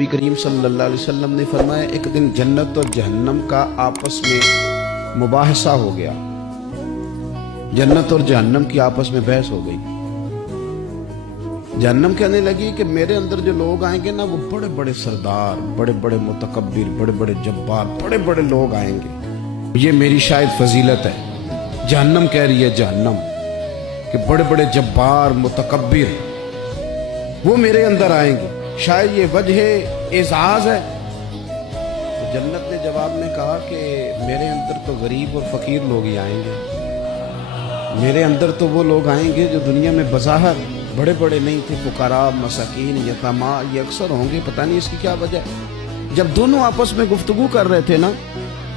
نبی کریم صلی اللہ علیہ وسلم نے فرمایا ایک دن جنت اور جہنم کا آپس میں مباحثہ ہو گیا، جنت اور جہنم کی آپس میں بحث ہو گئی۔ جہنم کہنے لگی کہ میرے اندر جو لوگ آئیں گے نا وہ بڑے بڑے سردار، بڑے بڑے متکبر، بڑے بڑے جبار، بڑے بڑے لوگ آئیں گے، یہ میری شاید فضیلت ہے۔ جہنم کہہ رہی ہے جہنم کہ بڑے بڑے جبار متکبر وہ میرے اندر آئیں گے، شاید یہ وجہ اعزاز ہے۔ تو جنت نے جواب میں کہا کہ میرے اندر تو غریب اور فقیر لوگ ہی آئیں گے، میرے اندر تو وہ لوگ آئیں گے جو دنیا میں بظاہر بڑے بڑے نہیں تھے، فقراء، مساکین، یتامہ، یہ اکثر ہوں گے، پتہ نہیں اس کی کیا وجہ ہے۔ جب دونوں آپس میں گفتگو کر رہے تھے نا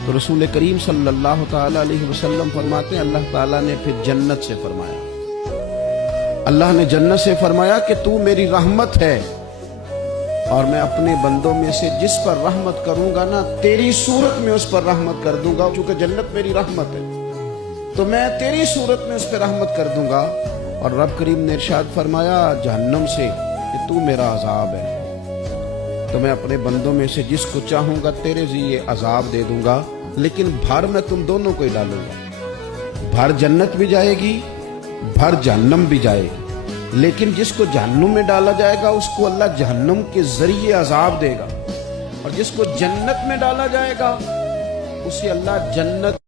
تو رسول کریم صلی اللہ تعالی علیہ وسلم فرماتے ہیں اللہ تعالیٰ نے پھر جنت سے فرمایا، اللہ نے جنت سے فرمایا کہ تو میری رحمت ہے اور میں اپنے بندوں میں سے جس پر رحمت کروں گا نا تیری صورت میں اس پر رحمت کر دوں گا، چونکہ جنت میری رحمت ہے تو میں تیری صورت میں اس پہ رحمت کر دوں گا۔ اور رب کریم نے ارشاد فرمایا جہنم سے کہ تو میرا عذاب ہے تو میں اپنے بندوں میں سے جس کو چاہوں گا تیرے ذریعے عذاب دے دوں گا، لیکن بھر میں تم دونوں کو ہی ڈالوں گا، بھر جنت بھی جائے گی، بھر جہنم بھی جائے گی، لیکن جس کو جہنم میں ڈالا جائے گا اس کو اللہ جہنم کے ذریعے عذاب دے گا، اور جس کو جنت میں ڈالا جائے گا اسے اللہ جنت